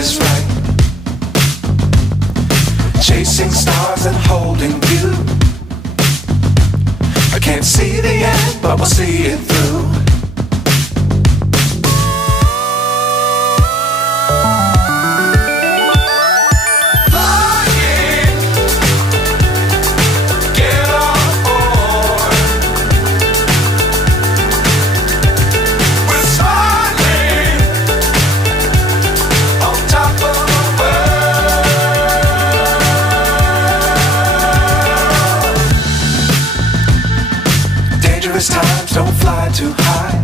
is right. Chasing stars and holding you. I can't see the end, but we'll see it through. Times don't fly too high.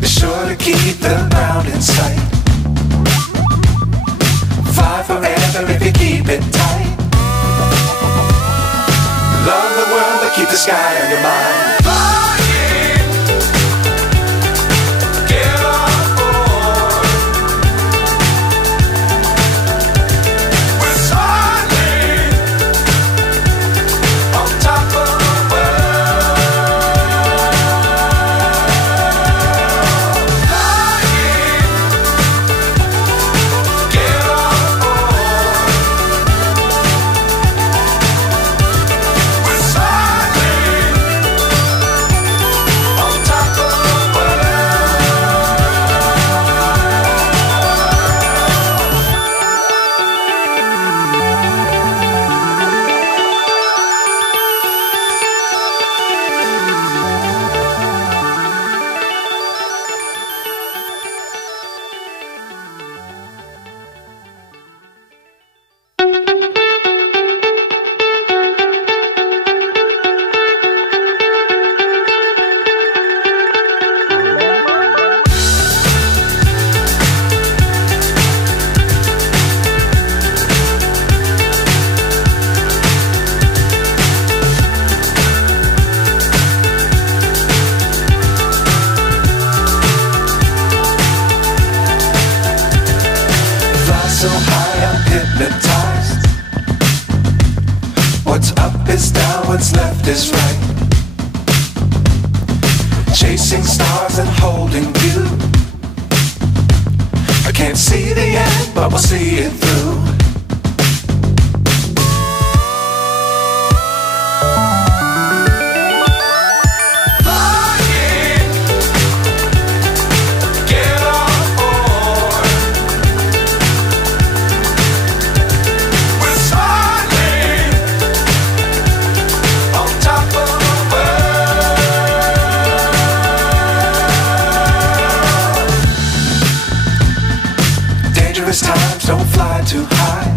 Be sure to keep the ground in sight. Fly forever if you keep it tight. Love the world but keep the sky on your mind. So high I'm hypnotized. What's up is down, what's left is right. Chasing stars and holding you. I can't see the end, but we'll see it through. Times don't fly too high.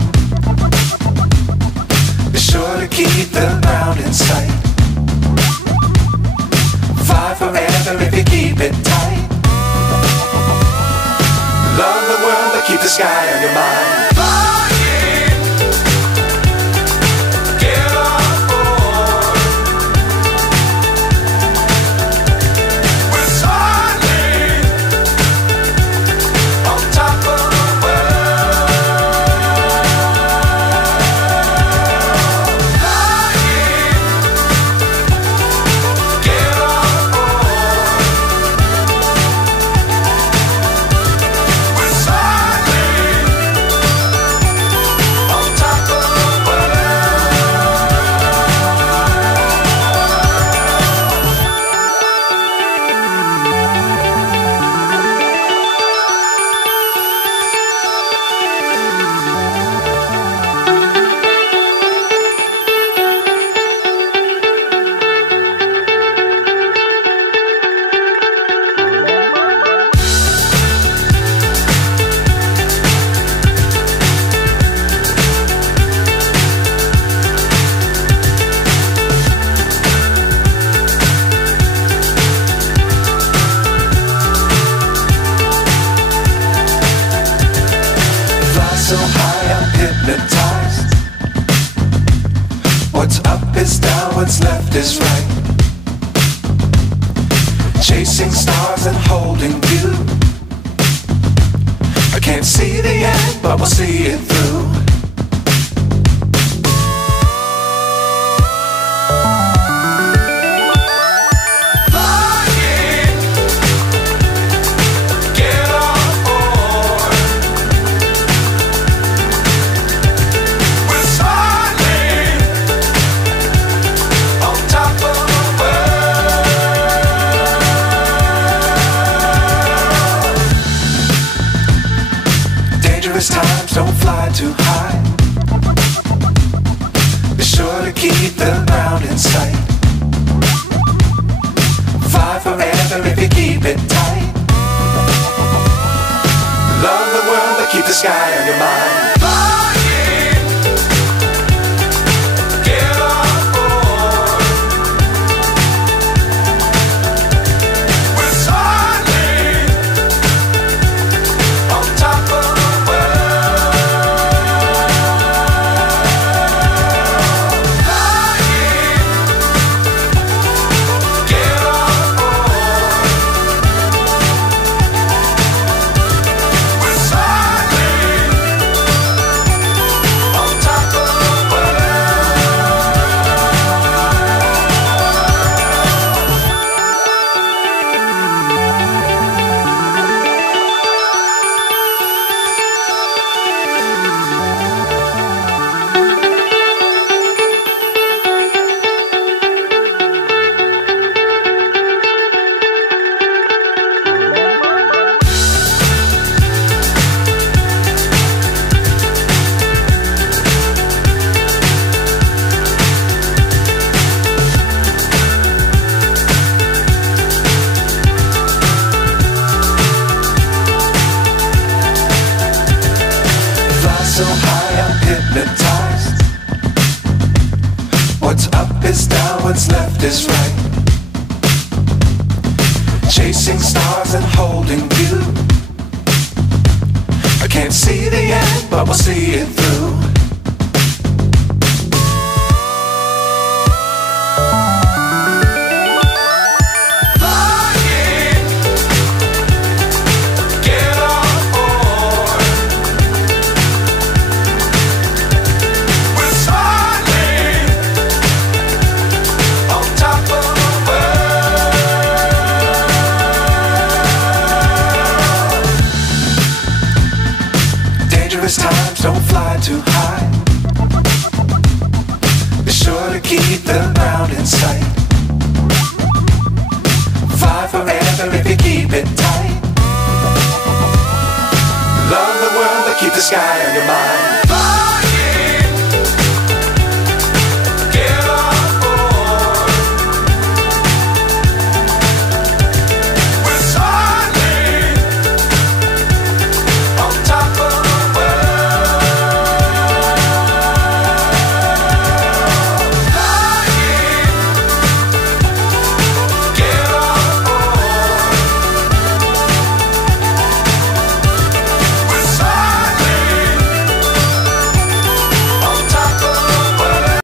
Be sure to keep the ground in sight. Fly forever if you keep it tight. Love the world but keep the sky on your mind. So high I'm hypnotized. What's up is down, what's left is right. Chasing stars and holding you. I can't see the end, but we'll see it through. Flying, get on board. don't fly too high. Be sure to keep the ground in sight. Fly forever if you keep it tight. Love the world, but keep the sky on your mind. So high I'm hypnotized. What's up is down, what's left is right. Chasing stars and holding you. I can't see the end, but we'll see it through. Times don't fly too high. Be sure to keep the ground in sight. Fly forever if you keep it tight. Love the world, but keep the sky on your mind.